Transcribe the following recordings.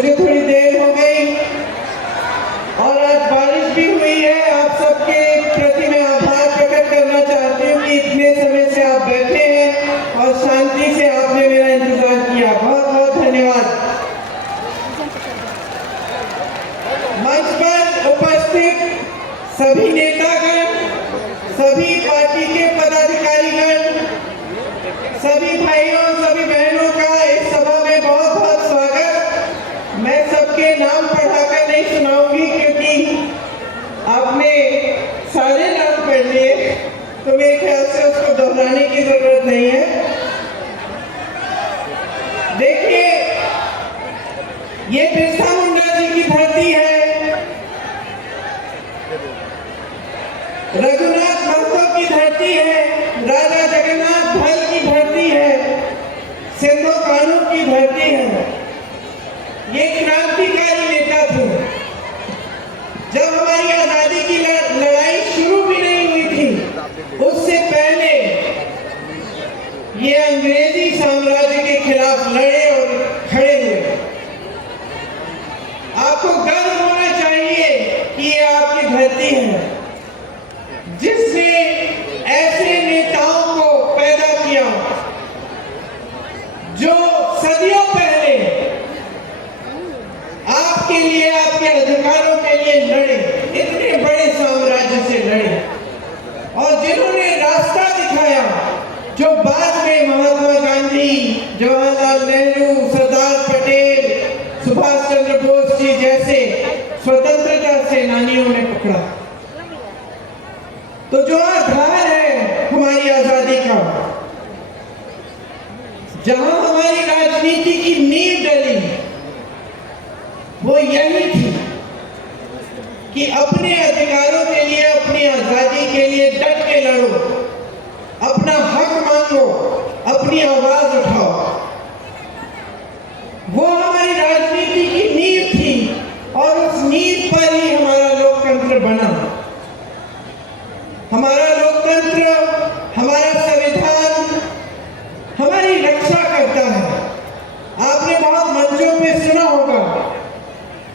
मुझे थोड़ी देर हो गई और आज बारिश भी हुई है। आप सबके प्रति मैं आभार प्रकट करना चाहती हूँ कि इतने समय से आप बैठे हैं और शांति से आपने मेरा इंतजार किया। बहुत बहुत धन्यवाद। मंच पर उपस्थित सभी नेतागण, सभी पार्टी के पदाधिकारीगण, सभी भाइयों, सभी बहनों का इस सभा में बहुत बहुत स्वागत। मैं सबके नाम पढ़ाकर नहीं सुनाऊंगी क्योंकि आपने सारे नाम पढ़ लिए, तो मेरे ख्याल से उसको दोहराने की जरूरत नहीं है। देखिए, ये बिरसा मुंडा जी की धरती है, रघुनाथ महतो की धरती है, राजा जगन्नाथ भल की धरती है, सिंधु कानू की धरती है। ये क्रांतिकारी नेता थे। जब हमारी आजादी की लड़ाई शुरू भी नहीं हुई थी, उससे पहले ये अंग्रेजी साम्राज्य के खिलाफ लड़े और खड़े हुए। आपको गर्व होना चाहिए कि ये आपकी धरती है जिसने ऐसे नेताओं को पैदा किया जो सदियों पहले आपके लिए, आपके अधिकारों के लिए लड़े, इतने बड़े साम्राज्य से लड़े और जिन्होंने रास्ता दिखाया जो बाद में महात्मा गांधी, जवाहरलाल नेहरू, सरदार पटेल, सुभाष चंद्र बोस जी जैसे स्वतंत्रता सेनानियों ने पकड़ा। तो जो आधार है हमारी आजादी का, जहां हमारी राजनीति की नींव डली, वो यही थी कि अपने अधिकारों के लिए, अपनी आजादी के लिए डट के लड़ो, अपना हक मांगो, अपनी आवाज उठाओ। वो हमारी राजनीति की नींव थी और उस नींव पर ही हमारा लोकतंत्र बना। हमारा लोकतंत्र, हमारा संविधान हमारी रक्षा करता है। आपने बहुत मंचों पे सुना होगा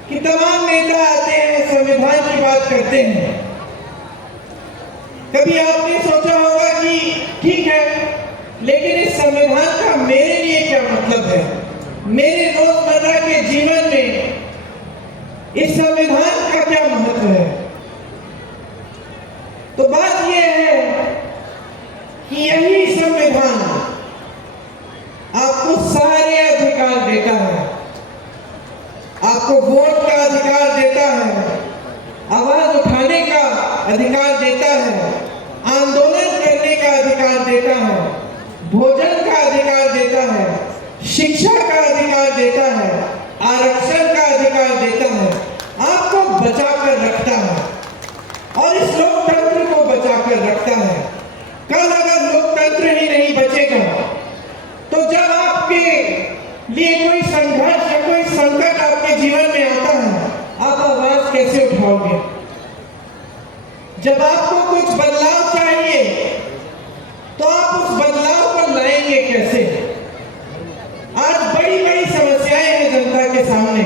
कि तमाम नेता आते हैं, संविधान की बात करते हैं। कभी आपने सोचा होगा कि ठीक है, लेकिन इस संविधान का मेरे लिए क्या मतलब है, मेरे रोजमर्रा के जीवन में इस संविधान का क्या महत्व है। तो बात यह है कि यही संविधान आपको सारे अधिकार देता है। आपको वोट का अधिकार देता है, आवाज उठाने का अधिकार देता है, आंदोलन करने का अधिकार देता है, भोजन का अधिकार देता है, शिक्षा का अधिकार देता है, आरक्षण का अधिकार देता है, आपको बचाकर रखता है और इस लोकतंत्र को बचाकर रखता है। कल अगर लोकतंत्र ही नहीं बचेगा तो जब आपके लिए कोई संघर्ष या कोई संकट आपके जीवन में आता है, आप आवाज कैसे उठाओगे? जब आपको कुछ बदलाव चाहिए तो आप उस बदलाव को लाएंगे कैसे? आज बड़ी बड़ी समस्याएं हैं जनता के सामने।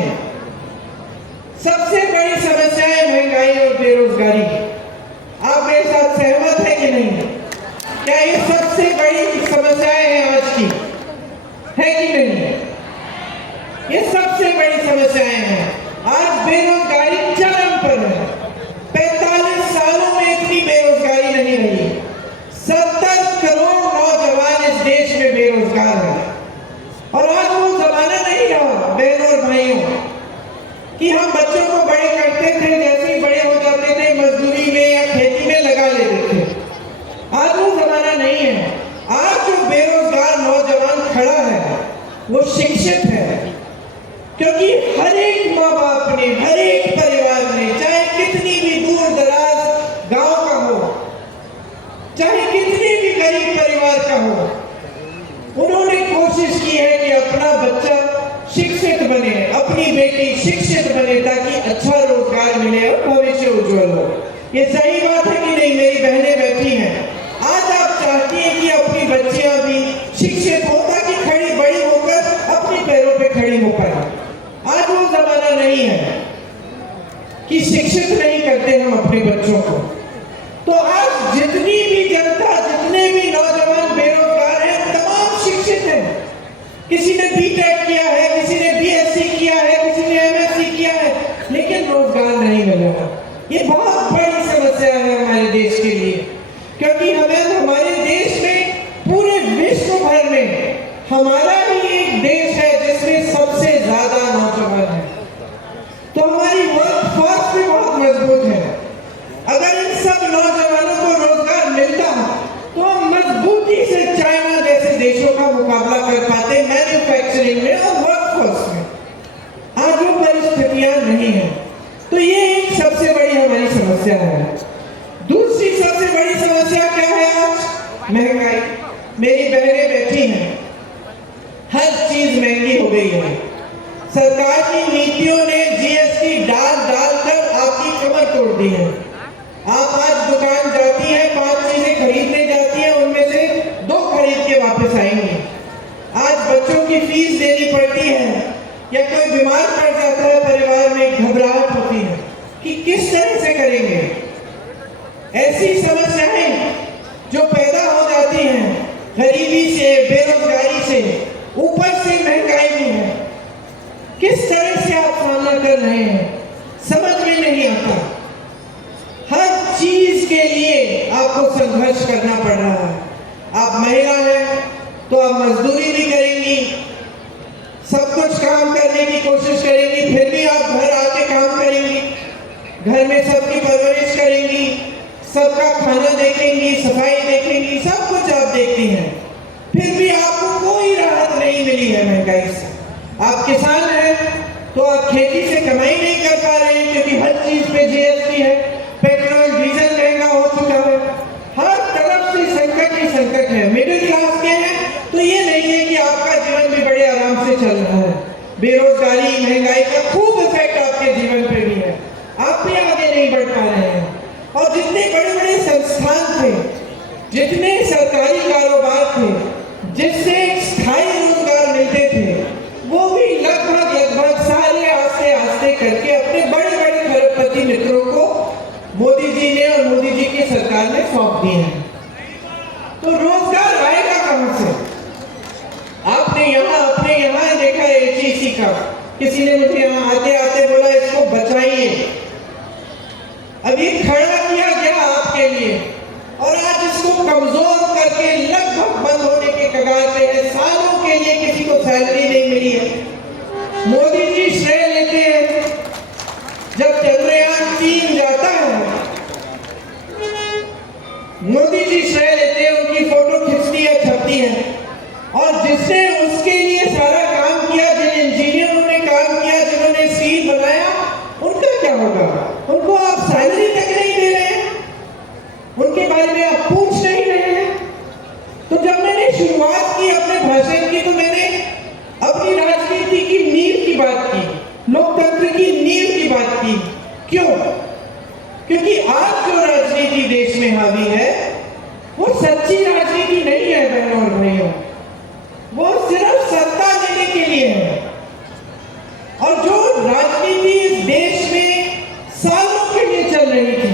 सबसे बड़ी समस्याएं महंगाई और बेरोजगारी। आप मेरे साथ सहमत है कि नहीं? क्या ये सबसे बड़ी समस्याएं हैं आज की, है कि नहीं? ये सबसे बड़ी समस्याएं हैं। आज बेरोजगारी चरम पर है। 45 सालों में इतनी बेरोजगारी नहीं रही। 70 करोड़ नौजवान इस देश में बेरोजगार हैं। और आज वो जमाना नहीं रहा बहनों और भाइयों कि हम बच्चों को बड़े करते थे, जैसे ही बड़े हो जाते थे मजदूरी में या खेती में लगा लेते थे। आज वो जमाना नहीं है। आज जो बेरोजगार नौजवान खड़ा है वो शिक्षित है, क्योंकि हर एक माँ बाप ने, हर एक परिवार ने, चाहे कितनी भी दूर दराज गांव का हो, चाहे कितने भी गरीब परिवार का हो, उन्होंने कोशिश की है कि अपना बच्चा शिक्षित बने, अपनी बेटी शिक्षित बने, ताकि अच्छा रोजगार मिले और भविष्य उज्जवल हो। ये सही बात है कि नहीं? मेरी बहनें बैठी हैं, आज आप चाहती हैं कि अपनी बच्चियां भी शिक्षित हो ताकि खड़ी बड़ी होकर अपने पैरों पे खड़ी हो पाए। आज वो नहीं है कि शिक्षित नहीं करते हम अपने बच्चों को। तो आज जितनी भी जनता, जितने भी नौजवान बेरोजगार हैं, तमाम शिक्षित हैं। किसी ने बीटेक किया है, किसी ने बीएससी किया है, किसी ने एमएससी किया है, लेकिन रोजगार नहीं मिला। ये बहुत बड़ी समस्या है हमारे देश के लिए, क्योंकि हमारे देश में, पूरे विश्व भर में हमारा ही एक देश है जिसमें सबसे ज्यादा नौजवान है। तो हमारी वर्कफोर्स भी बहुत मजबूत है। अगर इन सब नौजवानों को रोजगार मिलता तो हम मजबूती से चाइना जैसे देशों का मुकाबला कर पाते मैन्युफैक्चरिंग में और वर्कफोर्स में। आज वो परिस्थितियां नहीं है। तो ये एक सबसे बड़ी हमारी समस्या है। दूसरी सबसे बड़ी समस्या क्या है आज? महंगाई। मेरी बहनें बैठी हैं, हर चीज महंगी हो गई है। सरकार की नीतियों ने जीएसटी डाल कर आपकी कमर तोड़ दी है। आप आज दुकान जाती हैं, 5 चीजें खरीदने जाती हैं, उनमें से 2 खरीद के वापस आएंगी। आज बच्चों की फीस देनी पड़ती है, या कोई बीमार पड़ जाता है परिवार में, घबराहट होती है कि किस तरह से करेंगे। ऐसी समस्याएं जो पैदा हो जाती हैं गरीबी से, बेरोजगारी से, ऊपर से महंगाई भी है, किस तरह से आप सामना कर रहे हैं समझ में नहीं आता। हर चीज के लिए आपको संघर्ष करना पड़ रहा है। आप महिला हैं तो आप मजदूरी भी करेंगी, सब कुछ काम करने की कोशिश करेंगी, फिर भी आप घर आके काम करेंगी, घर में सबकी परवरिश करेंगी, सबका खाना देखेंगी, सफाई देखेंगी, सब कुछ आप देखती हैं। फिर भी आपको कोई राहत नहीं मिली है महंगाई से। आप किसान हैं तो आप खेती से कमाई नहीं कर पा रहे हैं, क्योंकि हर चीज पे जीएसटी है, पेट्रोल डीजल महंगा हो चुका है, हर तरफ से संकट ही संकट है। मिडिल क्लास के हैं तो ये नहीं है कि आपका जीवन भी बड़े आराम से चल रहा है। बेरोजगारी, महंगाई का खूब इफेक्ट आपके जीवन पे भी है, आप भी आगे नहीं बढ़ पा रहे हैं। और जितने बड़े बड़े संस्थान थे, जितने सरकारी कारोबार थे, जिससे स्थायी रोजगार मिलते थे, वो भी लगभग सारे आस्ते आस्ते करके अपने बड़े बड़े खरबपति मित्रों को मोदी जी ने और मोदी जी की सरकार ने सौंप दिए हैं। तो रोजगार आएगा कहां से? आपने अपने यहाँ देखा एचईसी का, किसी ने मुझे यहाँ आते आते बोला इसको बचाइए। अब ये खड़ा किया गया आपके लिए, और आज इसको कमजोर करके लगभग बंद होने के कगार पे है। सालों के लिए किसी को सैलरी नहीं मिली है। मोदी जी श्रेय लेते हैं। जब चंद्रयान 3 जाता है, मोदी जी श्रेय लेते हैं, उनकी फोटो खिंचती है, छपती है। और जिसने उसके लिए सारा काम किया, जिन इंजीनियरों ने काम किया, जिन्होंने सील बनाया, उनका क्या होगा? उनको आप सैलरी तक नहीं दे रहे हैं, उनके बारे में आप पूछ नहीं रहे हैं। तो जब मैंने शुरुआत की अपने भाषण की, तो मैंने अपनी राजनीति की नींव की बात की, लोकतंत्र की नींव की बात की। क्यों? क्योंकि आज जो राजनीति देश में हावी है वो सच्ची राजनीति नहीं है बहनों और भाइयों, वो सिर्फ सत्ता लेने के लिए है। और जो राजनीति इस देश में सालों के लिए चल रही थी,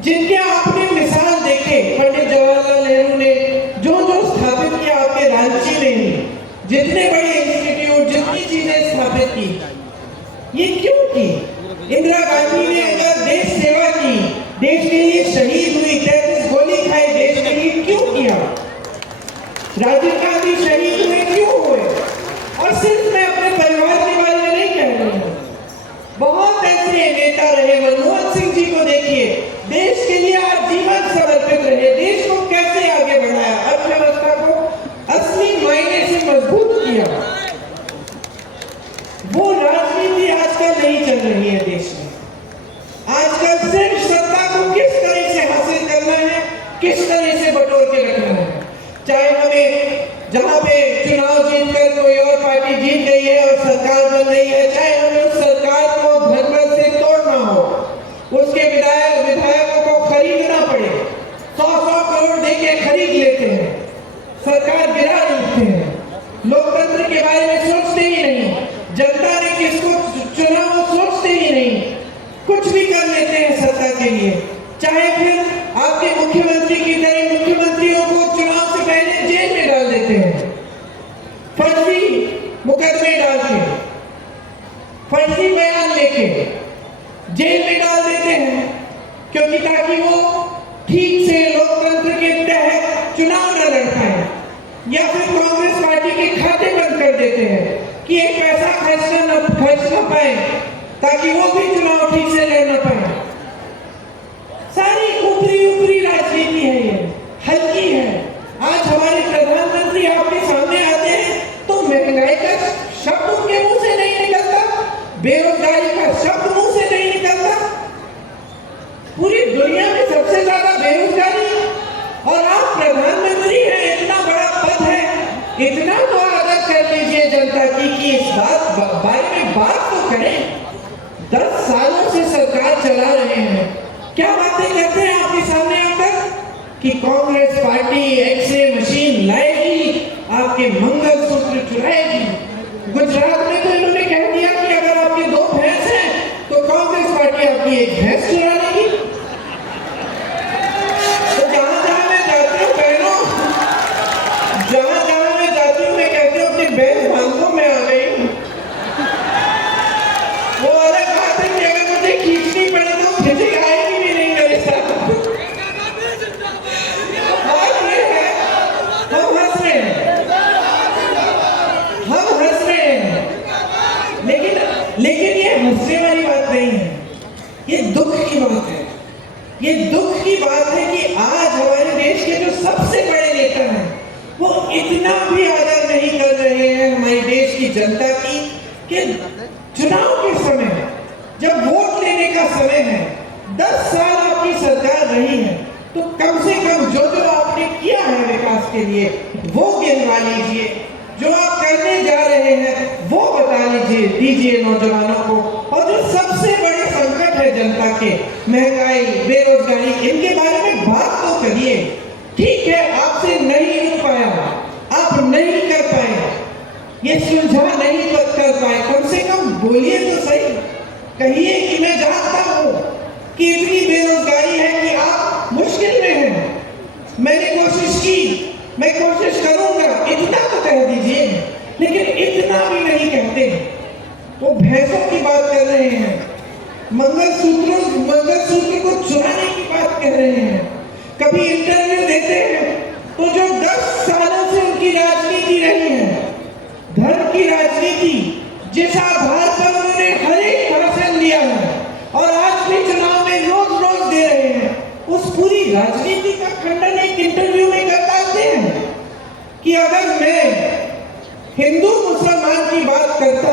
जिनके आपने मिसाल देखे, पंडित जवाहरलाल नेहरू ने जो स्थापित किया आपके रांची में ही, जितने बड़े इंस्टीट्यूट, जितनी चीजें स्थापित की, ये क्यों की? इंदिरा गांधी ने अगर देश सेवा की, देश के लिए शहीद हुई, 33 गोली खाई, देश के लिए क्यों किया? राजीव गांधी शहीद हुए, क्यों हुए? और सिर्फ मैं अपने परिवार के बारे में नहीं कह रही हूँ, बहुत ऐसे नेता रहे। मनमोहन सिंह जी को देखिए, देश के लिए आजीवन समर्पित रहे, देश को कैसे आगे बढ़ाया, अर्थव्यवस्था को असली मायने से मजबूत किया। वो राजनीति आजकल नहीं चल रही है देश में। आजकल सिर्फ सत्ता को किस तरह से हासिल करना है, किस तरह से बटोर के रखना है। चाहे हमें जहां पे चुनाव जीतकर कोई और पार्टी जीत गई है और सरकार बन रही है, चाहे हमें उस सरकार को धनबल से तोड़ना हो, उसके विधायकों को खरीदना पड़े, 100-100 करोड़ देके खरीद लेते हैं, सरकार गिरा देते हैं, लोकतंत्र के बारे में सोचते ही नहीं। जनता ने किसको चुनाव सोचते ही नहीं, कुछ भी कर लेते हैं सत्ता के लिए। चाहे फिर आपके मुख्यमंत्री की तरह मुख्यमंत्रियों को चुनाव से पहले जेल में डाल देते हैं, फर्जी मुकदमे डाल के, फर्जी बयान लेके जेल में डाल देते हैं, क्योंकि ताकि वो ठीक से लोकतंत्र के तहत चुनाव न लड़ पाए। या फिर कांग्रेस पार्टी के खाते बंद कर देते हैं कि एक पैसा खर्च न पाए, ताकि वो भी चुनाव ठीक से लड़ न पाए। सारी ऊपरी राजनीति है, ये हल्की है। आज हमारे प्रधानमंत्री आपके सामने आते हैं तो महंगाई का शब्द उनके मुंह से नहीं निकलता, बेरोजगारी का शब्द मुंह से नहीं निकलता। पूरी दुनिया में सबसे ज्यादा बेरोजगारी, और आप प्रधानमंत्री हैं, इतना बड़ा पद है, इतना तो आदर कर लीजिए जनता की कि इस बारे में बात तो करें। 10 सालों से सरकार चला रहे हैं, क्या बातें करते हैं आपके सामने आकर कि कांग्रेस पार्टी एक्स-रे मशीन लाएगी, आपके मंगलसूत्र चुराएगी। गुजरात में तो इन्होंने कह दिया कि अगर आपकी 2 भैंस हैं तो कांग्रेस पार्टी आपकी 1 भैंस चुरा लेगी। तो जहां मैं जाती हूँ बहनों, जहां मैं जाती हूँ, मैं कहती हूँ अपनी बहन भांगों में आ गई। वो अलग बात है कि अगर मुझे खींचनी पड़े तो खींची आएगी भी नहीं मेरे साथ। बात ये है, हम हंस रहे हैं, लेकिन ये हंसने वाली बात नहीं है, ये दुख की बात है। ये दुख की बात है कि आज हमारे देश के जो सबसे बड़े नेता हैं वो इतना भी आदर नहीं कर रहे हैं हमारे देश की जनता की कि चुनाव के समय, जब वोट लेने का समय है, 10 साल आपकी सरकार रही है, तो कम से कम जो आपने किया है विकास के लिए वो गिनवा लीजिए, जो आप करने जा रहे हैं वो बता दीजिए नौजवानों को। और जो सबसे बड़े संकट है जनता के, महंगाई, बेरोजगारी, इनके बारे में बात तो करिए। ठीक है, आपसे नहीं हो पाया, आप नहीं कर पाए, ये सुलझा नहीं कर पाए, कम से कम बोलिए तो सही, कहिए कि मैं जानता हूं कि इतनी बेरोजगारी है कि आप मुश्किल में हैं, मैंने कोशिश की, मैं कोशिश करूंगा, इतना तो कह दीजिए। लेकिन इतना भी नहीं कहते। वो भैंसों की बात कर रहे हैं, मंगलसूत्र को चुराने की बात कह रहे हैं। कभी इंटरव्यू देते हैं तो जो 10 सालों से उनकी राजनीति रही है, धर्म की राजनीति, जिस आधार पर उन्होंने हर एक भाषण दिया है और आज भी चुनाव में रोज दे रहे हैं, उस पूरी राजनीति का खंडन एक इंटरव्यू में कर पाते हैं कि अगर मैं हिंदू मुसलमान की बात करता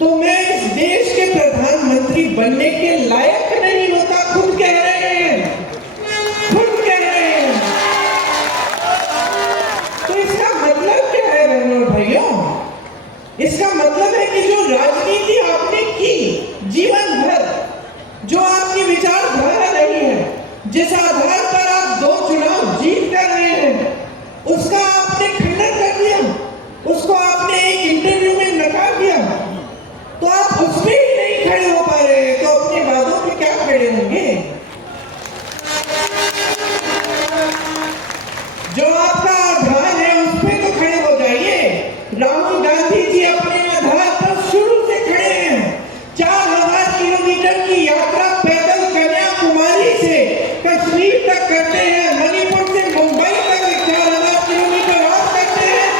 तो मैं इस देश के प्रधानमंत्री बनने के लायक नहीं होता। खुद कह रहे हैं। तो इसका मतलब क्या है बहनों और भाइयों? इसका मतलब है कि जो राजनीति आपने की जीवन भर, जो आपकी विचारधारा रही है, जिस आधार पर आप 2 चुनाव जीत कर रहे हैं, उसका आपने खंडन कर दिया, उसको आपने एक इंटरव्यू में नकार दिया। तो आप उसमें ही नहीं खड़े हो पा रहे हैं, तो अपने वादों पे क्या खड़े होंगे? जो आपका आधार है उस पे तो खड़े हो जाइए। राहुल गांधी जी अपने आधार पर शुरू से खड़े हैं। 4000 किलोमीटर की यात्रा पैदल कन्याकुमारी से कश्मीर तक करते हैं, मणिपुर से मुंबई तक 4000 किलोमीटर और करते हैं,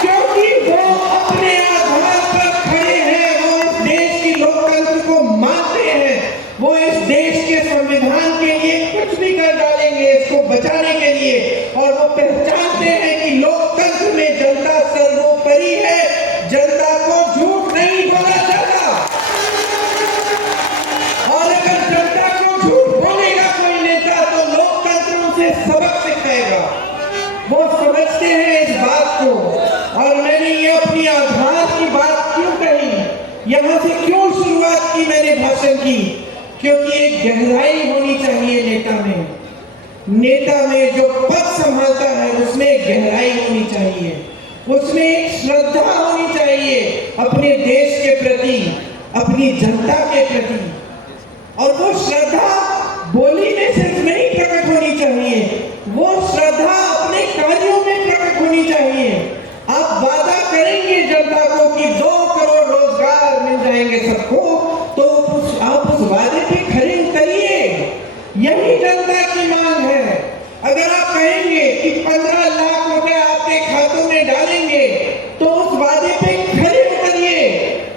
क्योंकि वो अपने आधार पर खड़े हैं। वो इस देश की लोकतंत्र को मानते हैं, वो इस देश के संविधान के लिए कुछ भी कर डालेंगे इसको बचाने के लिए, और वो पहचानते हैं कि लोकतंत्र में जनता सर्वोपरि है, जनता को झूठ नहीं बोला जाता। और अगर जनता को झूठ बोलेगा कोई नेता तो लोकतंत्र उसे सबक सिखाएगा। वो समझते हैं इस बात को। और मैंने ये अपनी आधार की बात क्यों कही, यहां से क्यों शुरुआत की मैंने भाषण की, क्योंकि एक गहराई होनी चाहिए नेता में जो पद संभालता है उसमें गहराई होनी चाहिए। उसमें एक श्रद्धा होनी चाहिए अपने देश के प्रति, अपनी जनता के प्रति। और वो श्रद्धा बोली में सिर्फ नहीं प्रकट होनी चाहिए, वो श्रद्धा अपने कार्यों में प्रकट होनी चाहिए। आप वादा करेंगे जनता को कि 2 करोड़ रोजगार मिल जाएंगे सबको, तो आप उस वादे पे खरे उतरिए। यही जनता की मांग है। अगर आप कहेंगे कि 15 लाख रुपए आपके खातों में डालेंगे, तो उस वादे पे खरे उतरिए।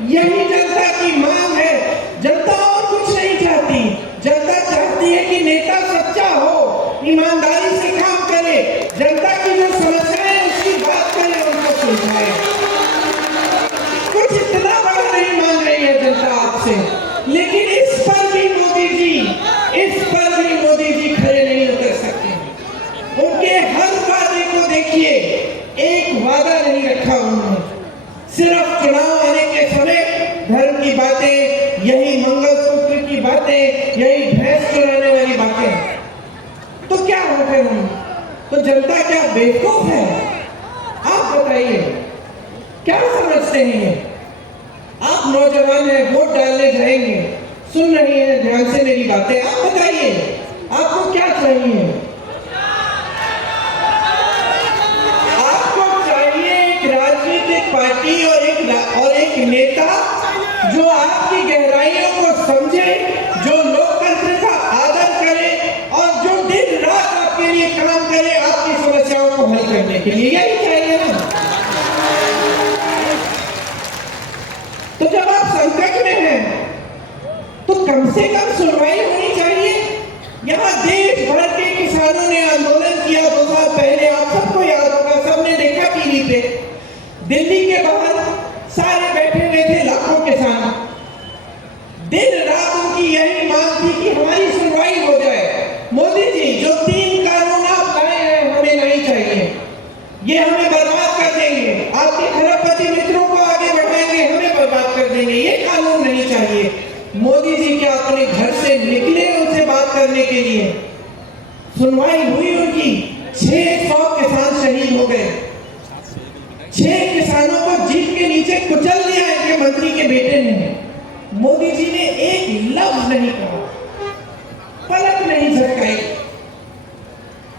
यही जनता की मांग है। जनता और कुछ नहीं चाहती। जनता चाहती है कि नेता सच्चा हो, ईमानदारी से काम करे, जनता की जो समस्याएं उसकी बात करे, उनको सुलझाए। कुछ इतना बड़ा नहीं मांग रही है जनता आपसे, लेकिन इस पर भी मोदी जी खड़े नहीं उतर सकते। उनके हर वादे को देखिए, एक वादा नहीं रखा उन्होंने। सिर्फ चुनाव आने के समय धर्म की बातें, यही मंगलसूत्र की बातें, यही भैंस चुराने वाली बातें। तो क्या हो गए हम? तो जनता क्या बेवकूफ है? आप बताइए, क्या समझते हैं? आप नौजवान हैं, वोट डालने जाएंगे, सुन रही हैं ध्यान से मेरी बातें। आप बताइए, आपको क्या चाहिए? आपको चाहिए एक राजनीतिक पार्टी और एक नेता जो आपकी गहराइयों को समझे, जो लोकतंत्र का आदर करे और जो दिन रात आपके लिए काम करे, आपकी समस्याओं को हल करने के लिए। यही चाहिए ना। तो जब आप संकट में हैं, तो कम से कम सुनवाई होनी चाहिए। यहाँ देश भर के किसानों ने आंदोलन किया 2 साल पहले, आप सबको याद होगा, सबने देखा टीवी पे। दिल्ली के बाहर सारे बैठे हुए थे, लाखों किसान। दिन रात उनकी यही मांग थी कि हमारी सुनवाई हो जाए। मोदी जी, जो 3 कानून आप लाए हैं हमें नहीं चाहिए, ये हमें बर्बाद कर देंगे, आपके खरबपति मित्रों को आगे बढ़ाएंगे, हमें बर्बाद कर देंगे, ये कानून नहीं चाहिए। मोदी जी क्या अपने घर से निकले उनसे बात करने के लिए? सुनवाई हुई उनकी, 600 किसान शहीद हो गए। 6 किसानों को जीप के नीचे कुचल दिया इनके मंत्री के बेटे ने। मोदी जी ने एक लफ्ज नहीं कहा, पलक नहीं झपकाई।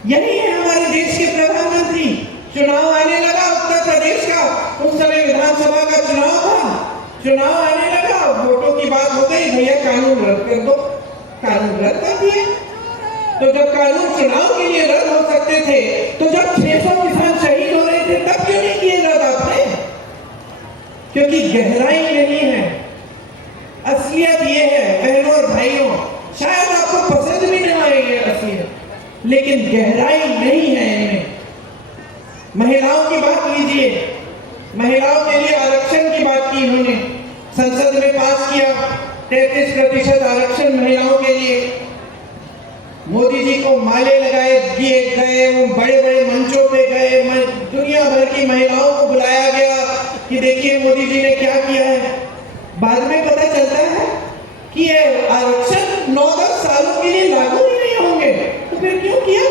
यही है हमारे देश के प्रधानमंत्री। चुनाव आने लगा उत्तर प्रदेश का, उस समय विधानसभा का चुनाव था। चुनाव आने लगा, वोटों की बात हो गई, भैया कानून रद्द कर दो। कानून रद्द कर दिए। तो जब कानून चुनाव के लिए रद्द हो सकते थे, तो जब 600 किसान शहीद हो रहे थे, तब क्यों नहीं किए रद्द आपने? क्योंकि गहराई नहीं है। असलियत ये है बहनों और भाइयों, शायद आपको पसंद भी नहीं आएगी असलियत, लेकिन गहराई नहीं है इनमें। महिलाओं की बात लीजिए, महिलाओं के लिए आरक्षण की बात की उन्होंने, संसद में पास किया 33% आरक्षण महिलाओं के लिए। मोदी जी को माले लगाए दिए गए, वो बड़े बड़े मंचों पे गए, दुनिया भर की महिलाओं को बुलाया गया कि देखिए मोदी जी ने क्या किया है। बाद में पता चलता है कि ये आरक्षण 9-10 सालों के लिए लागू ही नहीं होंगे। तो फिर क्यों किया?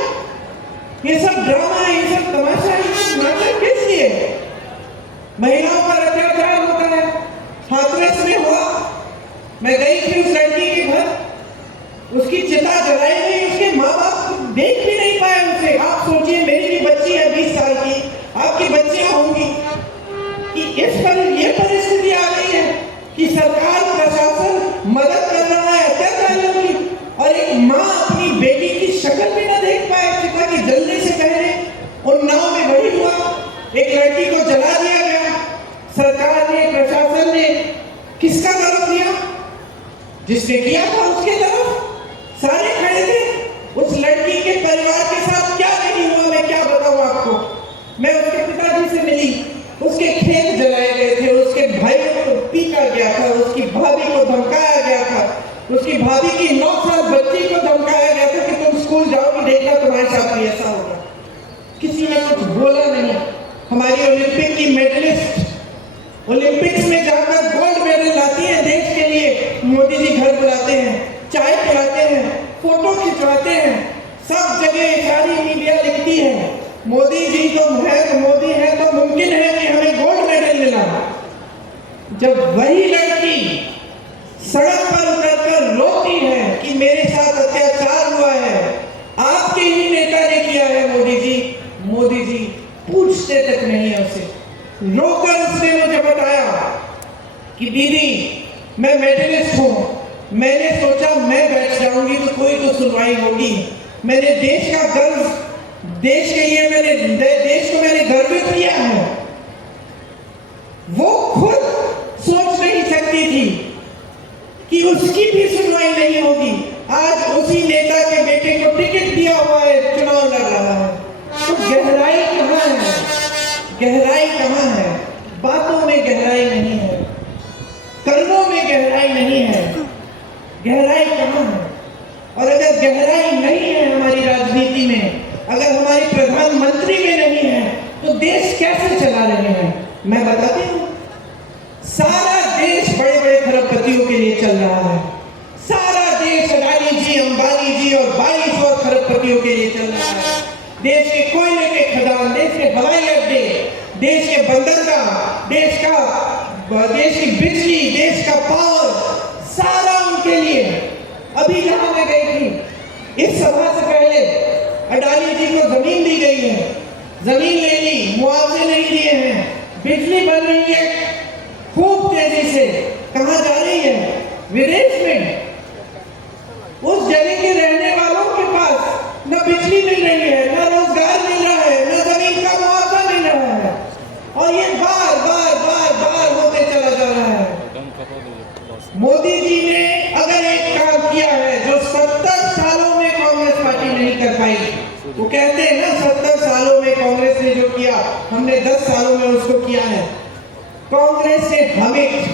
ये सब ड्रामा, ये सब तमाशा, ये सब नाटक किस लिए? महिलाओं पर अत्याचार होता है। हाथरस में हुआ, मैं गई थी उस लड़की के घर, उसकी चिता जलाई गई, उसके माँ बाप देख भी नहीं पाए उसे। आप सोचिए, मेरी भी बच्ची है 20 साल की, आपकी बच्चियां होंगी, कि इस पर ये परिस्थिति आ गई है कि सरकार प्रशासन मदद कर रहा है अत्याचारियों की, और एक माँ अपनी बेटी की शक्ल भी ना देख पाए, चिता की जलने से पहले। उन्नाव में वही हुआ, एक लड़की को जला दिया गया। सरकार ने, प्रशासन ने किसका तरफ लिया? जिसने किया था उसके तरफ सारे खड़े थे। उस लड़की के परिवार के साथ क्या नहीं हुआ, मैं क्या बताऊं आपको। मैं उसके पिताजी से मिली, उसके खेत जलाए गए थे, उसके भाई को पीटा गया था, उसकी भाभी को धमकाया गया था, उसकी भाभी की 9 साल बच्ची को धमकाया गया था कि तुम स्कूल जाओगी, देखना तुम्हारे साथ भी ऐसा होगा। किसी ने कुछ बोला नहीं। हमारी ओलंपिक की मेडलिस्ट ओलंपिक्स में जाकर गोल्ड मेडल लाती है देश के लिए, मोदी जी घर बुलाते हैं, चाय पिलाते हैं, फोटो खिंचवाते हैं, सब जगह सारी मीडिया लिखती है मोदी जी तो है, मोदी है तो मुमकिन है जब वही लड़की सड़क पर उतरकर रोती है कि मेरे साथ अत्याचार हुआ है, आपके ही नेता ने किया है मोदी जी पूछते तक नहीं है उसे। रोकर उसने मुझे बताया कि दीदी मैं मेडलिस्ट हूँ, मैंने सोचा मैं बैठ जाऊंगी तो कोई तो सुनवाई होगी। मैंने देश का गर्व, देश के लिए देश को मैंने गर्वित किया है। वो खुद सोच नहीं सकती थी कि उसकी भी सुनवाई नहीं होगी। आज उसी नेता के बेटे को टिकट दिया हुआ है, चुनाव लड़ रहा है। तो गहराई कहाँ है? गहराई कहाँ है? बातों में गहराई नहीं है, कर्मों में गहराई नहीं है। गहराई कहाँ है? और अगर गहराई नहीं है हमारी राजनीति में, अगर हमारी प्रधानमंत्री में नहीं है, तो देश कैसे चला रहे हैं? मैं बताती हूँ, सारा देश बड़े बड़े खरबपतियों के लिए चल रहा है। सारा देश अडानी जी, अंबानी जी और 22 और खरबपतियों के लिए चल रहा है। देश के कोयले के खदान, देश के हवाई अड्डे, देश के बंदरगाह, देश की बिजली, देश का पावर, सारा उनके लिए। अभी जहां मैं गई थी, इस सभा से पहले अडानी जी को जमीन दी गई है, जमीन ले ली, मुआवजे नहीं दिए हैं, बिजली बन रही है खूब तेजी से। कहां जा रही है? विदेश में। उस जगह के रहने वालों के पास न बिजली मिल रही है, न रोजगार मिल रहा है, न जमीन का मुआवजा मिल रहा है, और ये बार बार बार बार होते चला जा रहा है। मोदी जी ने अगर एक काम किया है जो 70 सालों में कांग्रेस पार्टी नहीं कर पाई, वो कहते हैं ना 70 सालों में कांग्रेस ने जो किया, हमने 10 सालों में उसको किया है। कांग्रेस ने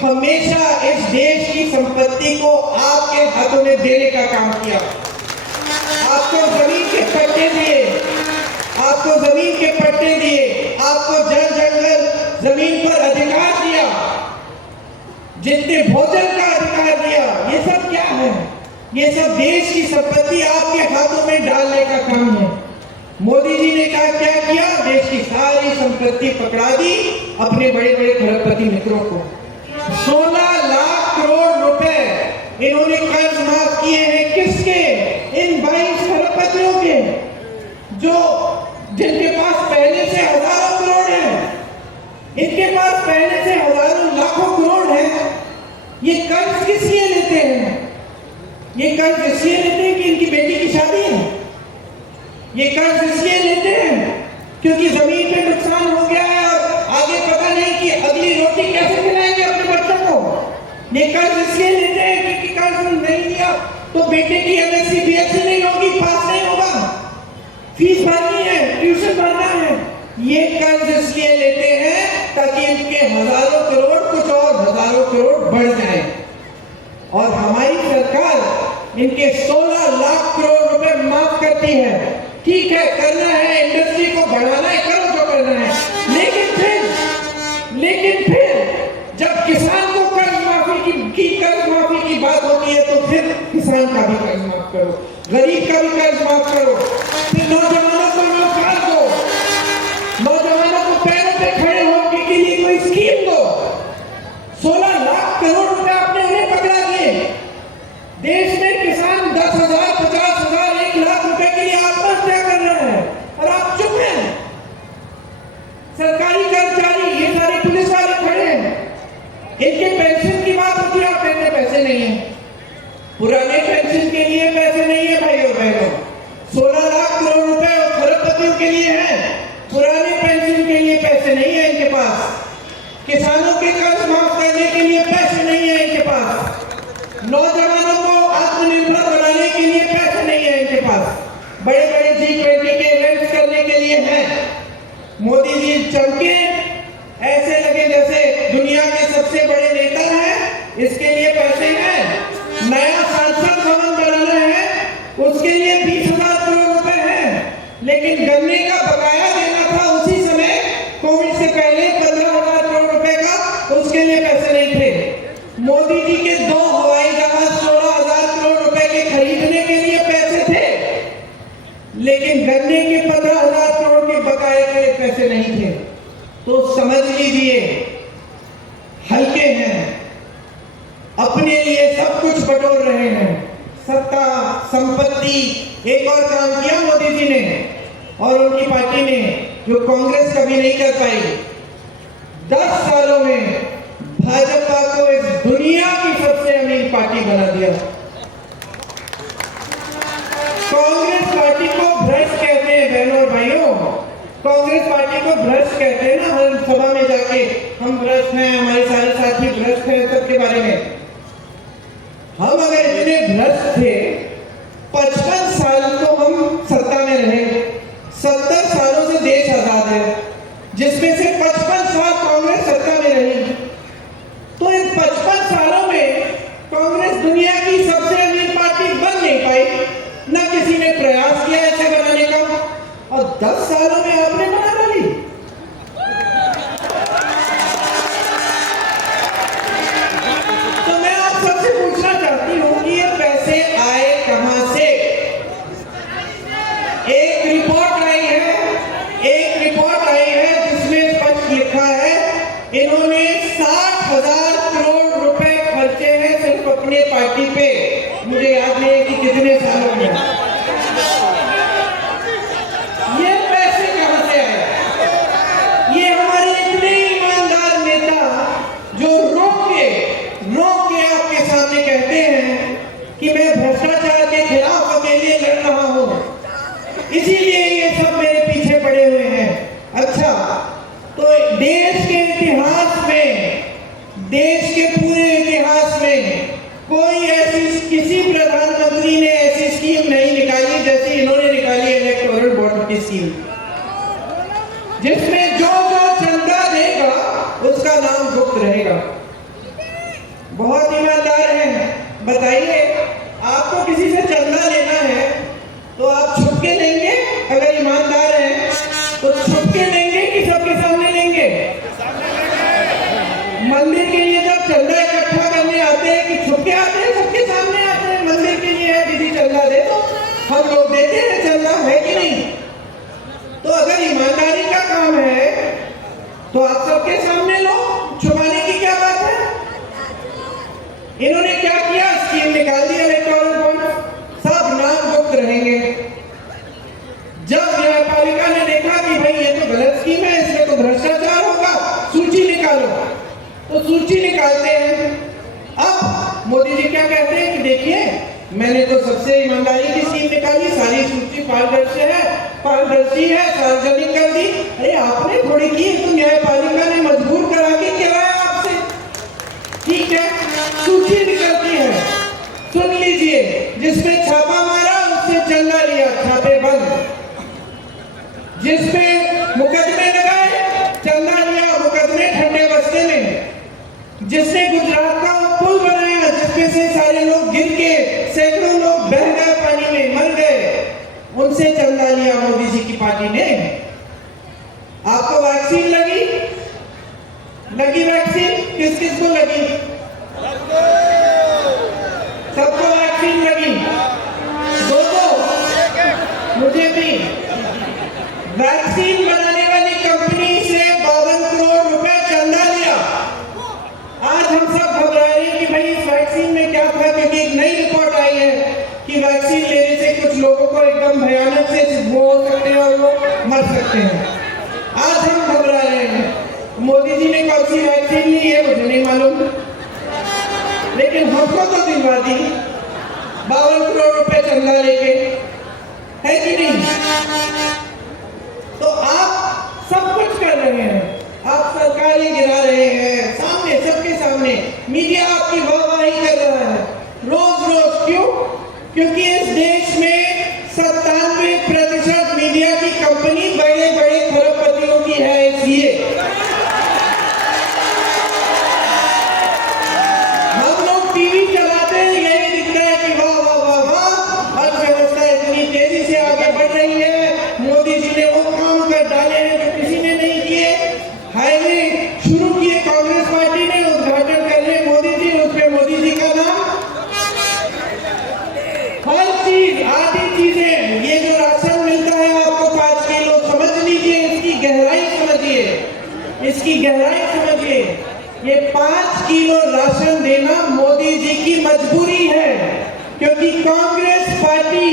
हमेशा इस देश की संपत्ति को आपके हाथों में देने का काम किया। आपको जमीन के पट्टे दिए, आपको जमीन के पट्टे दिए, आपको जंगल जमीन पर अधिकार दिया, जितने भोजन का अधिकार दिया। ये सब क्या है? ये सब देश की संपत्ति आपके हाथों में डालने का काम है। मोदी जी ने क्या किया? देश की सारी संपत्ति पकड़ा दी अपने बड़े बड़े खरबपति मित्रों को। 16 लाख करोड़ रुपए इन्होंने कर्ज माफ किए हैं। किसके? इन 22 खरबपतियों के, जिनके पास पहले से हजारों करोड़ है। इनके पास पहले से हजारों लाखों करोड़ है। ये कर्ज किस लिए लेते हैं? ये कर्ज इसलिए लेते हैं कि इनकी बेटी की शादी है। ये कर्ज इसलिए लेते हैं क्योंकि जमीन पे नुकसान हो गया है और आगे पता नहीं कि अगली रोटी कैसे खिलाएंगे अपने बच्चों को। ये कर्ज इसलिए लेते हैं क्योंकि कर्ज नहीं दिया तो बेटे की एमएससी बीएससी नहीं होगी, पास नहीं होगा, फीस भरनी है, ट्यूशन भरना है। ये कर्ज इसलिए लेते हैं ताकि इनके हजारों करोड़ कुछ और हजारों करोड़ बढ़ जाए। और हमारी सरकार इनके 16 लाख करोड़ रुपए माफ करती है। ठीक है, करना है, इंडस्ट्री को बढ़ाना है, करो जो करना है, लेकिन फिर जब किसान को कर्ज माफी की बात होती है तो फिर किसान का भी कर्ज माफ करो, गरीब का भी कर्ज माफ करो, फिर नौजवानों को रोजगार दो, नौजवानों को पैरों पे खड़े होने के लिए कोई स्कीम दो। 16 लाख करोड़ रुपए आपने उन्हें पकड़ा दिए। देश में किसान 10,000, 50,000, 1 लाख रुपए के लिए आत्महत्या कर रहे हैं और आप चुप हैं। सरकारी कर्मचारी, ये सारे पुलिस वाले खड़े हैं, इनके पेंशन की बात होती है, आप कहते पैसे नहीं है। पुराने पेंशन के लिए पैसे नहीं है भाई और बहनों। 16 लाख करोड़ रुपए और खरबपतियों के लिए है, पुराने पेंशन के लिए पैसे नहीं है इनके पास। किसानों के कर्ज माफ करने के लिए पैसे नहीं है इनके पास। नौजवानों को आत्मनिर्भर बनाने के लिए पैसे नहीं है इनके पास। बड़े बड़े G20 के इवेंट्स करने के लिए हैं। मोदी जी चमके, ऐसे लगे जैसे दुनिया के सबसे बड़े नेता हैं, इसके लिए पैसे हैं। नया संसद भवन बनाना है, उसके लिए 20,000 करोड़ रुपए हैं। लेकिन गन्ने का बकाया देना था उसी समय, कोविड से पहले 15,000 करोड़ रुपए का, उसके लिए पैसे नहीं थे। मोदी जी के 2 हवाई जहाज 16,000 करोड़ रुपए के खरीदने के लिए पैसे थे, लेकिन गन्ने के 15,000 करोड़ के बकाए के पैसे नहीं थे। तो समझ लीजिए, हल्के हैं, अपने लिए सब कुछ बटोर रहे हैं, सत्ता, संपत्ति। एक और काम किया मोदी जी ने और उनकी पार्टी ने जो कांग्रेस कभी नहीं कर पाई। 10 सालों में भाजपा को इस दुनिया की सबसे अमीर पार्टी बना दिया। कांग्रेस पार्टी को भ्रष्ट कहते हैं बहनों और भाइयों, कांग्रेस पार्टी को भ्रष्ट कहते हैं ना। हर सभा में जाके हम भ्रष्ट हैं, हमारे सारे साथी भ्रष्ट हैं, सबके बारे में। हम अगर इतने भ्रष्ट थे, 55 साल तो हम सत्ता में रहे, 70 सालों से देश आजाद है, जिसमें से 55 साल कांग्रेस सत्ता में रही। तो इन 55 सालों में कांग्रेस दुनिया की सबसे अमीर पार्टी बन नहीं पाई, ना किसी ने प्रयास किया ऐसे बनाने का, और 10 सालों में आपने बना डाली। तो मैं आप सबसे पूछना चाहती हूं कि ये पैसे आए कहां से। एक रिपोर्ट आई है जिसमें स्पष्ट लिखा है इन्होंने 60,000 करोड़ रुपए खर्चे हैं सिर्फ अपने पार्टी पे। मुझे याद नहीं है कि कितने सालों में। ये पैसे कहां से आए? ये हमारे इतने ईमानदार नेता जो रोक के आपके सामने कहते हैं कि मैं भ्रष्टाचार के खिलाफ अकेले लड़ रहा हूं, इसीलिए ये सब मेरे पीछे पड़े हुए हैं। अच्छा, तो देश के इतिहास में, देश के पूरे इतिहास में कोई ऐसी किसी प्रधानमंत्री ने ऐसी स्कीम नहीं निकाली जैसी इन्होंने निकाली, इलेक्टोरल बॉन्ड की स्कीम, जिसमें जो चंदा देगा उसका नाम गुप्त रहेगा। बहुत ईमानदार हैं। बताइए, आपको किसी से चंदा लेना है तो आप छुप के लेंगे? अगर ईमानदार हैं तो छुप के लेंगे कि सबके सामने लेंगे? मंदिर के लिए जब चंदा इकट्ठा करने आते हैं कि छुप के आते हैं, सबके सामने आते हैं? मंदिर के लिए है, किसी चंदा दे तो हम लोग देते हैं चंदा, है कि नहीं? तो अगर ईमानदारी का काम है तो आप सबके सामने लो, छुपाने की क्या बात है? इन्होंने क्या किया? स्कीम निकाल दी इलेक्टोरल बॉन्ड, सब नाम गुप्त रहेंगे। जब न्यायपालिका ने देखा कि भाई ये तो गलत स्कीम है, इसमें तो भ्रष्टाचार होगा, सूची निकालो, तो सूची निकालते हैं। अब मोदी जी क्या कहते हैं कि देखिए मैंने तो सबसे ईमानदारी की स्कीम निकाली, सारी सूची पारदर्शी है, सार्वजनिक कर दी। अरे आपने थोड़ी की, तो न्यायपालिका ने मजबूर करा के कराया आपसे। ठीक है, सूची निकलती है, सुन लीजिए, जिसमें छापा मारा उससे चंदा लिया, छापे बंद। जिसमें मुकदमे लगाए, चंदा लिया, मुकदमे ठंडे बस्ते में। जिसने गुजरात का पुल बनाया, जिसमें से सारे लोग गिर के, सैकड़ों लोग बह गए, पानी में मर गए, उनसे चंदा लिया मोदी जी की पार्टी ने। आपको वैक्सीन लगी वैक्सीन? किस किस को लगी? सबको वैक्सीन लगी, दो मुझे भी। वैक्सीन बनाने वाली कंपनी से 52 करोड़ रुपए चंदा लिया। आज हम सब घबरा रहे हैं कि भाई इस वैक्सीन में क्या था, क्योंकि एक नई रिपोर्ट आई है कि वैक्सीन लेने से कुछ लोगों को एकदम भयानक से वो हो सकते हैं और वो मर सकते हैं। आज हम घबरा रहे हैं। मोदी जी ने कौन सी वैक्सीन ली है मुझे नहीं मालूम, लेकिन हमको तो दिलवा दी 52 करोड़ रुपए चंदा लेके, है कि नहीं? तो आप सब कुछ कर रहे हैं, आप सरकारें गिरा रहे हैं, सामने सबके सामने मीडिया आपकी वाहवाही कर रहा है रोज। क्यों? क्योंकि इस देश में 97% मीडिया की कंपनी बड़े बड़े खरबपतियों की है, इसलिए हम लोग टीवी चलाते हैं, यही दिखता है कि वाह वाह वाह वाह, अर्थव्यवस्था इतनी तेजी से आगे बढ़ रही है, मोदी जी ने वो काम कर डाले हैं जो किसी ने नहीं किए। हाईवे शुरू किए कांग्रेस पार्टी ने, उद्घाटन कर रहे मोदी जी, उसमें मोदी जी का नाम। हर चीज, आधी चीजें, ये जो राशन मिलता है आपको 5 किलो, समझ लीजिए, इसकी गहराई समझिए। ये 5 किलो राशन देना मोदी जी की मजबूरी है, क्योंकि कांग्रेस पार्टी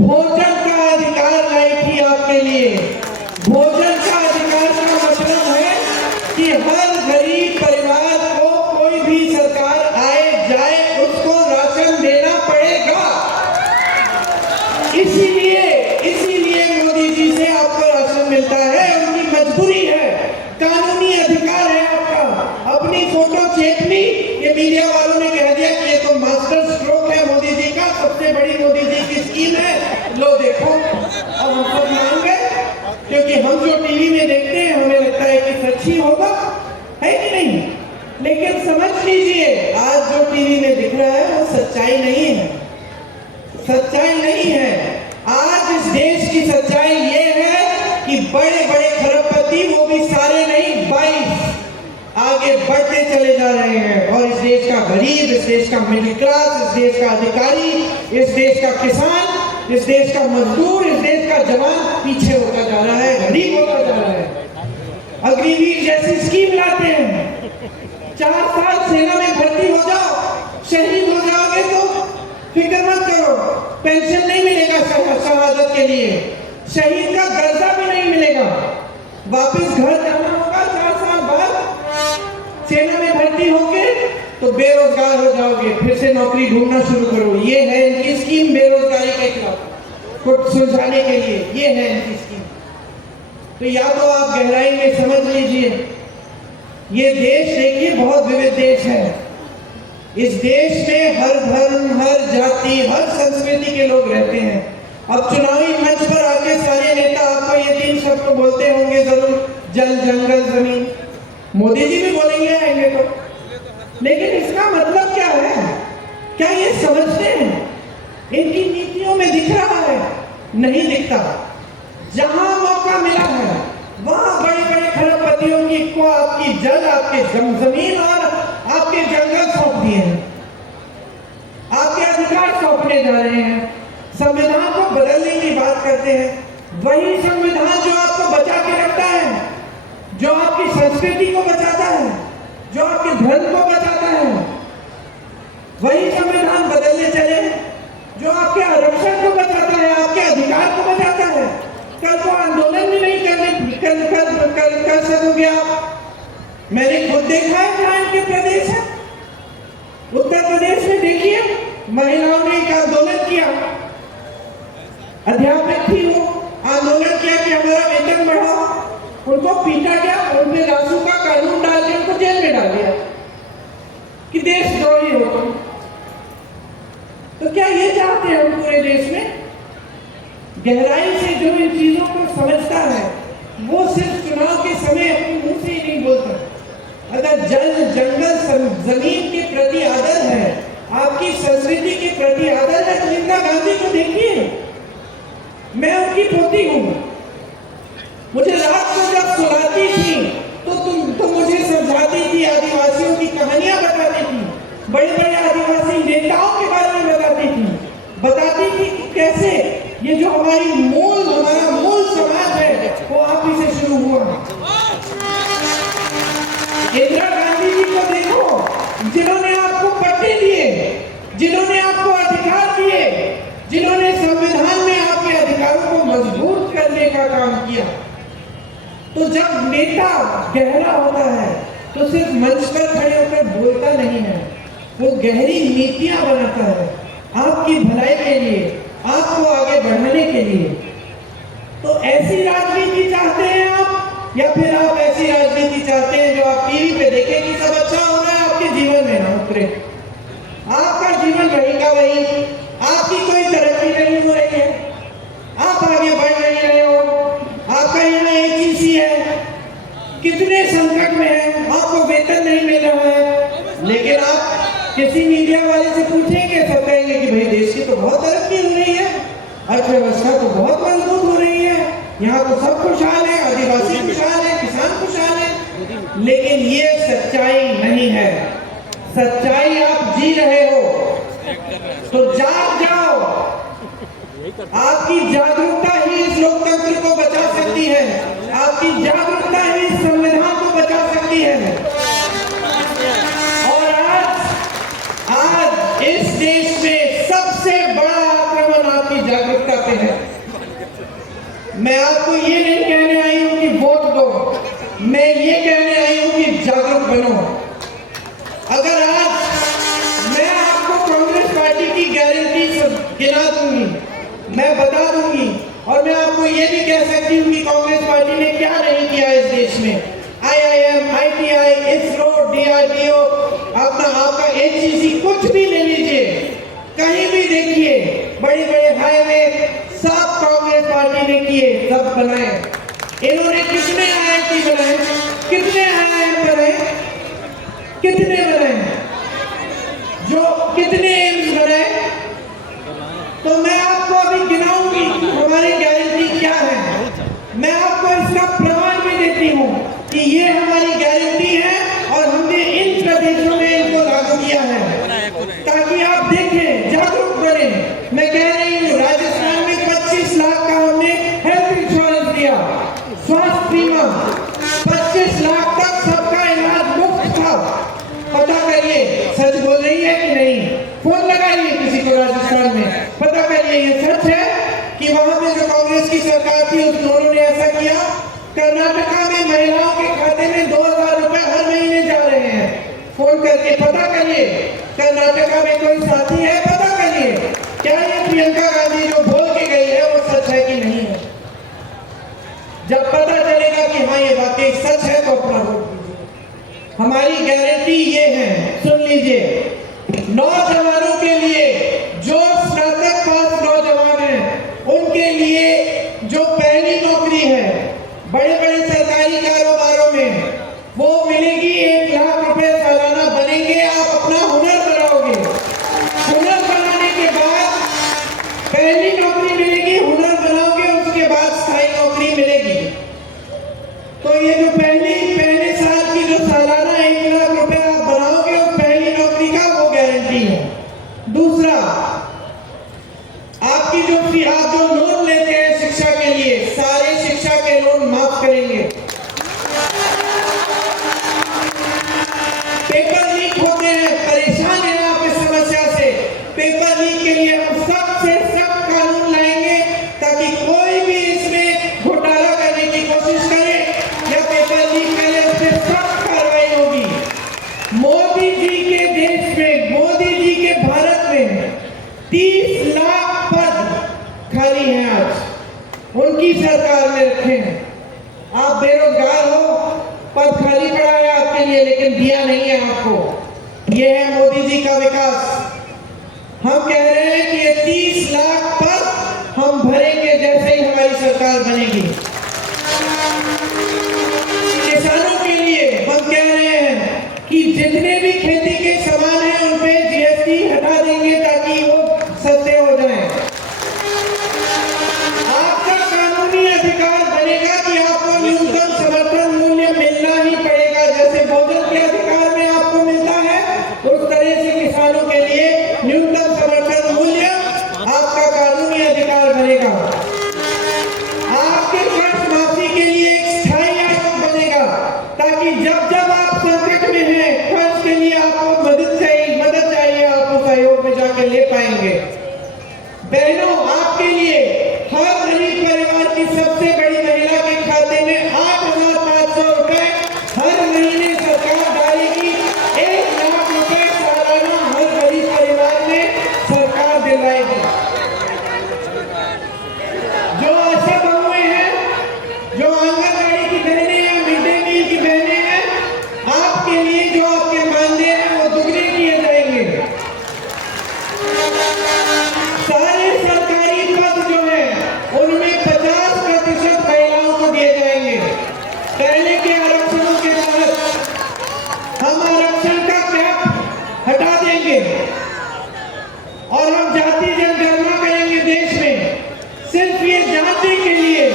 भोजन का अधिकार लाई थी आपके लिए। भोजन का अधिकार का मतलब है कि हर गरीब परिवार को कोई भी सरकार आए जाए उसको राशन देना पड़ेगा। इसीलिए मोदी जी से आपको राशन मिलता है, उनकी मजबूरी है, कानूनी अधिकार है आपका। अपनी फोटो चेक ली, ये मीडिया वालों ने कह दिया कि ये तो मास्टर स्ट्रोक है मोदी जी का, सबसे बड़ी मोदी जी की स्कीम है, लो देखो। अब हम सब मान गए, क्योंकि हम जो टीवी में देखते हैं हमें लगता है कि सच ही होगा, है कि नहीं? लेकिन समझ लीजिए, आज जो टीवी में दिख रहा है वो सच्चाई नहीं है, सच्चाई नहीं है। आज इस देश की सच्चाई ये है कि बड़े बड़े खरबपति, वो भी सारे नहीं 22, आगे बढ़ते चले जा रहे हैं, और इस देश का गरीब, इस देश का मिडिल क्लास, इस देश का अधिकारी, इस देश का किसान, इस देश का मजदूर, इस देश का जवान पीछे होता जा रहा है, गरीब होता जा रहा है। अग्निवीर जैसी स्कीम लाते हैं, 4 साल सेना में भर्ती हो जाओ, शहीद हो जाओगे तो फिक्र मत करो, पेंशन नहीं मिलेगा शहादत के लिए, शहीद का दर्जा भी नहीं मिलेगा, वापस घर जाना होगा 4 साल बाद सेना में भर्ती होके, तो बेरोजगार हो जाओगे, फिर से नौकरी ढूंढना शुरू करो। ये है इनकी स्कीम बेरोजगारी के खिलाफ को सुलझाने के लिए, ये है इनकी स्कीम। तो या तो आप गहराई में समझ लीजिए, ये देश देखिए बहुत विविध देश है। इस देश में हर धर्म, हर जाति, हर संस्कृति के लोग रहते हैं। अब चुनावी मंच पर आके सारे नेता आपको ये 3 शब्द बोलते होंगे जरूर, जल, जंगल, जमीन। मोदी जी भी बोलेंगे आएंगे तो, लेकिन इसका मतलब क्या है? क्या ये समझते हैं? इनकी नीतियों में दिख रहा है? नहीं दिखता। जहां मौका मिला है वहां बड़े बड़े खरबपतियों की को आपकी जल, आपके जमीन और आपके जंगल सौंप दिए हैं, आपके अधिकार सौंपने जा रहे हैं, संविधान को बदलने की बात करते हैं। वही संविधान जो आपको बचा के रखता है, जो आपकी संस्कृति को बचाता है, जो आपके धर्म को बचाता है, वही संविधान बदलने चले जो आपके आरक्षण को बचाता है, आपके अधिकार को बचाता है। कल को आंदोलन भी नहीं कर सकोगे आप। मैंने खुद देखा है जहां इनके प्रदेश है, उत्तर प्रदेश में देखिए, महिलाओं ने एक आंदोलन किया, अध्यापक थी वो, आंदोलन किया कि हमारा वेतन बढ़ाओ, उनको पीटा गया, उनके रासू का कानून डाल के उनको जेल में डाल दिया कि देशद्रोही हो तुम। तो क्या ये चाहते हैं हम पूरे देश में? गहराई से जो इन चीजों को समझता है वो सिर्फ चुनाव के समय अपने मुंह से ही नहीं बोलता। अगर जल, जंगल, जमीन के प्रति आदर है, आपकी संस्कृति के प्रति आदर है, तो इंदिरा गांधी को देखिए, मैं उनकी पोती हूँ। मुझे रात को जब सुलाती थी तो मुझे समझाती थी, आदिवासियों की कहानियां बताती थी, बड़े बड़े आदिवासी नेताओं के बारे में बताती थी कि कैसे ये जो हमारा मूल समाज है वो आप ही से शुरू हुआ। इंदिरा गांधी जी को देखो, जिन्होंने आपको पट्टे दिए, जिन्होंने आपको अधिकार दिए, जिन्होंने संविधान में आपके अधिकारों को मजबूत करने का काम किया। तो जब नेता गहरा होता है तो सिर्फ मंच पर खड़े होकर बोलता नहीं है, वो गहरी नीतियां बनाता है आपकी भलाई के लिए, आपको आगे बढ़ाने के लिए। तो ऐसी राजनीति चाहते हैं आप, या फिर आप ऐसी राजनीति चाहते हैं जो आप टीवी पे देखें कि सब अच्छा हो रहा है, आपके जीवन में ना उतरे, आपका जीवन रहेगा वही, आपकी कोई तरक्की नहीं हो रही है, आप आगे बढ़ नहीं रहे हो, आपका यहाँ AGC है, कितने संकट में है, आपको वेतन नहीं मिल रहा है, लेकिन आप किसी मीडिया वाले से पूछेंगे, सब कहेंगे कि भाई देश की तो बहुत तरक्की हो रही है, अर्थव्यवस्था तो बहुत मजबूत हो रही है, यहाँ तो सब खुशहाल है, आदिवासी खुशहाल है, किसान खुशहाल है। लेकिन ये सच्चाई नहीं है। सच्चाई आप जी रहे हो तो जाग जाओ। आपकी जागरूकता ही इस लोकतंत्र को बचा सकती है, आपकी जागरूकता ही इस संविधान को बचा सकती है। मैं आपको ये नहीं कहने आई हूं कि वोट दो, मैं ये कहने आई हूं कि जागरूक बनो। अगर आज मैं आपको कांग्रेस पार्टी की गारंटी गिना दूंगी, मैं बता दूंगी, और मैं आपको ये भी कह सकती हूँ कि कांग्रेस पार्टी ने क्या नहीं किया इस देश में। IIM, ITI, ISRO, DRDO, आपका HEC, कुछ भी ले लीजिए, कहीं भी देखिए, बड़े बड़े हाईवे सब कांग्रेस पार्टी ने किए, सब बनाए। इन्होंने कितने IIT बनाए, कितने IIM बनाए, कितने बनाए, जो कितने एम्स बनाए। तो मैं आपको अभी गिनाऊंगी हमारी गारंटी क्या है। मैं आपको इसका प्रमाण भी देती हूँ कि ये हमारी गारंटी है और हमने इन प्रदेशों में इनको लागू किया है, ताकि आप देखें, जागरूक बने। मैं कह रही हूँ, राजस्थान में 25 लाख का हमने हेल्थ इंश्योरेंस दिया, स्वास्थ्य बीमा 25 लाख तक सबका इलाज मुफ्त था। पता करिए सच बोल रही है कि नहीं, फोन लगाइए किसी को राजस्थान में, पता करिए ये सच है कि वहां पे जो कांग्रेस की सरकार थी उन्होंने ऐसा किया। कर्नाटका में महिलाओं के खाते में 2000 रुपए हर महीने जा रहे हैं। फोन करके पता करिए, कर्नाटका में कोई साथी है, पता करिए क्या ये प्रियंका गांधी जो बोल के गई है वो सच है कि नहीं है। जब पता चलेगा कि हाँ ये वाकई सच है तो अपना वोट दीजिए। हमारी गारंटी ये है, सुन लीजिए, नौजवानों के लिए, जो स्नातक पास नौजवान हैं, उनके लिए जो पहली नौकरी है बड़े बड़े सरकारी कारोबारों में, वो मिलेगी। 1 लाख रुपए सालाना बनेंगे। आप अपना हुनर बनाओगे, हुनर बनाने के बाद पहली नौकरी मिलेगी, हुनर बनाओगे, उसके बाद स्थायी नौकरी मिलेगी। तो ये जो पहले साल की जो सालाना 1 लाख रुपए आप बनाओगे, उस पहली नौकरी का वो गारंटी है। दूसरा, आपकी आप जो लोन लेते हैं शिक्षा के लिए, सारे शिक्षा के लोन माफ करेंगे। पेपर लीक होते हैं, परेशान हैं आप इस समस्या से। पेपर लीक के लिए हम सख्त से सख्त कानून लाएंगे, ताकि कोई भी इसमें घोटाला करने की कोशिश करे या पेपर लीक करे, उस पर सख्त कार्रवाई होगी। मोदी जी के देश में, मोदी जी के भारत में 30 लाख पद खाली हैं आज, उनकी सरकार में रखे हैं। आप बेरोजगार हो, पद खाली पड़ा है आपके लिए, लेकिन दिया नहीं है आपको। ये है मोदी जी का विकास। हम कह रहे हैं कि ये 30 लाख पद हम भरेंगे जैसे ही हमारी सरकार बनेगी। किसानों के लिए हम कह रहे हैं कि जितने भी खेती के सामान हैं उन पे GST हटा देंगे, ताकि वो सस्ते हो जाएं। आपका कानूनी अधिकार बनेगा कि आपको न्यूनतम समर्थन मूल्य मिलना ही पड़ेगा। जैसे भोजन के अधिकार में आपको मिलता है, उस तरह से किसानों के लिए न्यूनतम समर्थन मूल्य आपका कानूनी अधिकार बनेगा। आपके कर्ज माफी के लिए एक स्थायी आयोग बनेगा, ताकि जब जब आप संकट में हैं, कर्ज के लिए आपको मदद चाहिए, आप उस आयोग में जाके ले पाएंगे। बहनों, आपके लिए हर गरीब परिवार की सबसे बड़ी महिला के खाते में 8,500 रुपए हर महीने सरकार डालेगी। 1 लाख रुपए सालाना हर गरीब परिवार में सरकार दिलाएगी। जो आशा बहुएं हैं, जो आंगनबाड़ी की बहनें हैं, मिड डे मील की बहनें हैं, आपके लिए जो आपके मानदेय हैं वो दुगने किए जाएंगे। सारे सरकारी पद जो हैं उनमें 50% महिलाओं को दिए जाएंगे। पहले के आरक्षणों के तहत हम आरक्षण का कैप हटा देंगे और हम जाति जनगणना करेंगे देश में, सिर्फ ये जानने के लिए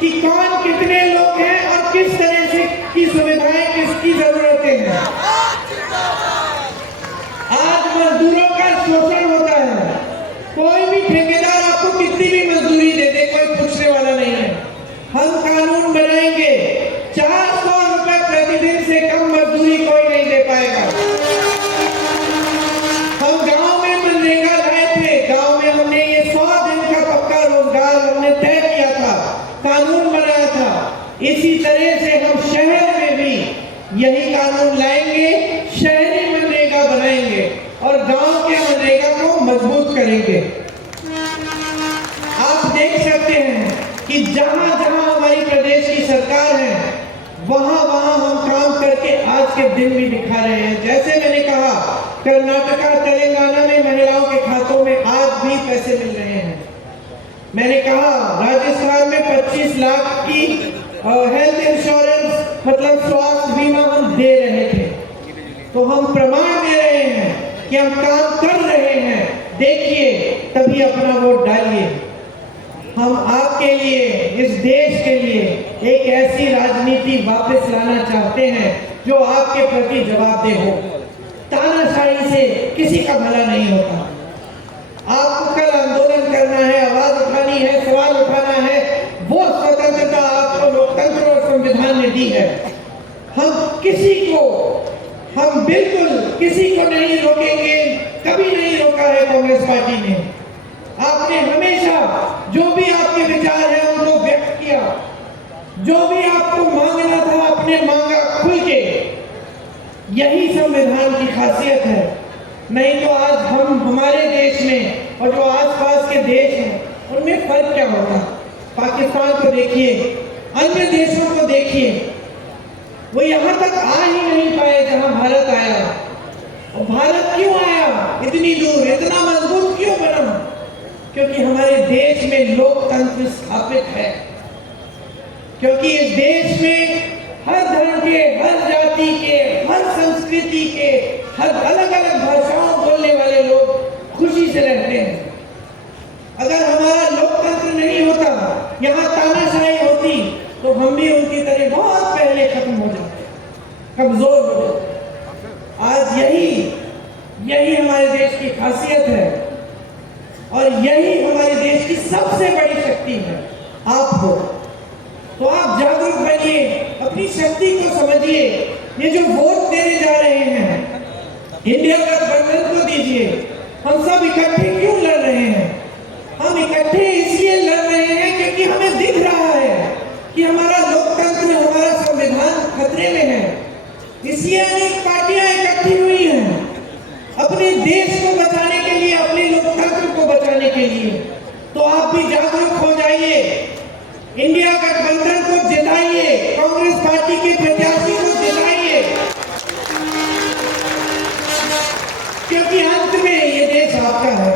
कि कौन कितने लोग हैं और किस तरह से की सुविधाएं किसकी जरूरतें हैं। आज मजदूरों का शोषण होता है। कोई भी ठेकेदार आपको कितनी भी मजदूरी दे दे, कोई पूछने वाला नहीं है। हम कानून बनाएंगे, 400 रुपए प्रतिदिन से कम मजदूरी कोई नहीं दे पाएगा। हम गांव में मनरेगा लाए थे, गांव में हमने ये 100 दिन का पक्का रोजगार हमने तय किया था, मजबूत करेंगे। आप देख सकते हैं कि जहां जहां हमारी प्रदेश की सरकार है वहां वहां हम काम करके आज के दिन भी दिखा रहे हैं। जैसे मैंने कहा, कर्नाटका तेलंगाना में महिलाओं के खातों में आज भी पैसे मिल रहे हैं। मैंने कहा राजस्थान में 25 लाख की हेल्थ इंश्योरेंस मतलब स्वास्थ्य बीमा हम दे रहे थे। तो हम प्रमाण दे रहे हैं कि हम काम कर रहे हैं। देखिए, तभी अपना वोट डालिए। हम आपके लिए, इस देश के लिए एक ऐसी राजनीति वापस लाना चाहते हैं जो आपके प्रति जवाबदेह हो। तानाशाही से किसी का भला नहीं होता। आपको कल आंदोलन करना है, आवाज उठानी है, सवाल उठाना है, वो स्वतंत्रता आपको लोकतंत्र और संविधान ने दी है। हम बिल्कुल किसी को नहीं रोकेंगे, कभी नहीं रोका है कांग्रेस पार्टी ने। आपने हमेशा जो भी आपके विचार हैं उनको व्यक्त किया, जो भी आपको मांगना था आपने मांगा खुल के। यही संविधान की खासियत है। नहीं तो आज हम हमारे देश में और जो आसपास के देश हैं उनमें फर्क क्या होता। पाकिस्तान को देखिए, अन्य देशों को देखिए, वो यहाँ तक आ ही नहीं पाए जहां भारत आया। और भारत क्यों आया इतनी दूर, इतना मजबूत क्यों बना? क्योंकि हमारे देश में लोकतंत्र स्थापित है। क्योंकि इस देश में हर धर्म के, हर जाति के, हर संस्कृति के, हर अलग अलग भाषाओं बोलने वाले लोग खुशी से रहते हैं। अगर हमारा लोकतंत्र नहीं होता, यहाँ तानाशाही होती, तो हम भी उनकी तरह बहुत पहले खत्म हो जाते, कमजोर हो जाते। आज यही हमारे देश की खासियत है और यही हमारे देश की सबसे बड़ी शक्ति है। आप हो तो आप जागरूक बनिए, अपनी शक्ति को समझिए। ये जो वोट देने जा रहे हैं, इंडिया गठबंधन को दीजिए। हम सब इकट्ठे क्यों लड़ रहे हैं? हम इकट्ठे इसलिए लड़ रहे हैं क्योंकि हमें दिख रहा है कि हमारा लोकतंत्र, हमारा संविधान खतरे में है। इसलिए अनेक पार्टियां इकट्ठी हुई हैं अपने देश को बचाने के लिए, अपने लोकतंत्र को बचाने के लिए। तो आप भी जागरूक हो जाइए, इंडिया गठबंधन को जिताइए, कांग्रेस पार्टी के प्रत्याशी को जिताइए, क्योंकि अंत में ये देश आपका है।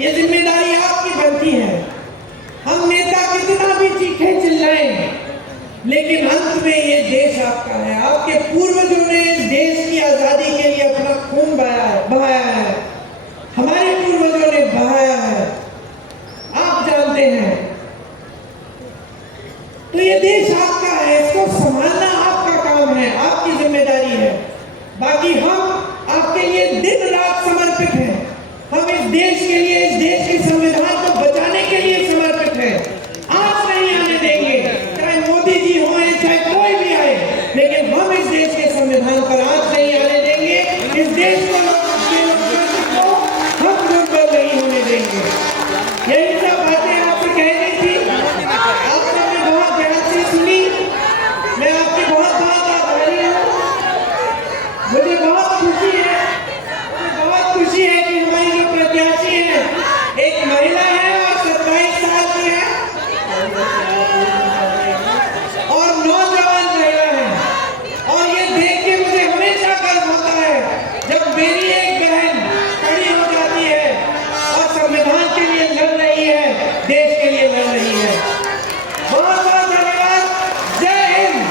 ये जिम्मेदारी आपकी बनती है। हम नेता कितना भी चीखे चिल्लाएं, लेकिन अंत में ये देश आपका है। आपके पूर्वजों ने इस देश की आजादी के लिए अपना खून बहाया है। हमारे पूर्वजों ने बहाया है, आप जानते हैं। तो ये देश आपका है, इसको संभालना आपका काम है, आपकी जिम्मेदारी है। बाकी हम आपके लिए दिन रात समर्पित हैं। हम इस देश के लिए, इस देश के संविधान को बचाने के लिए समर्पित हैं। आज नहीं आने देंगे, चाहे मोदी जी हो चाहे कोई भी आए, लेकिन हम इस देश के संविधान पर आज नहीं आने देंगे। इस देश को हम दुर्बल नहीं होने देंगे। यही सब बातें आपसे कहनी थी। आपने बहुत ध्यान से सुनी। मैं आपकी बहुत बहुत आभारी हूँ। मुझे बहुत खुशी है कि हमारी जो प्रत्याशी है एक महिला है और 27 साल की है और नौजवान महिला है। और ये देख के मुझे हमेशा गर्व होता है जब मेरी एक बहन खड़ी हो जाती है और संविधान के लिए लड़ रही है, देश के लिए लड़ रही है। बहुत बहुत धन्यवाद। जय हिंद।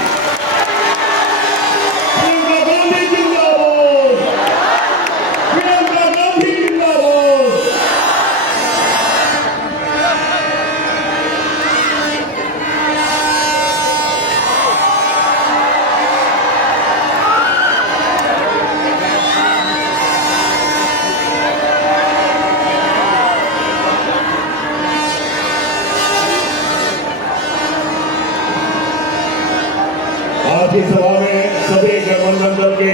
आज की सभा में सभी गठबंधन दल के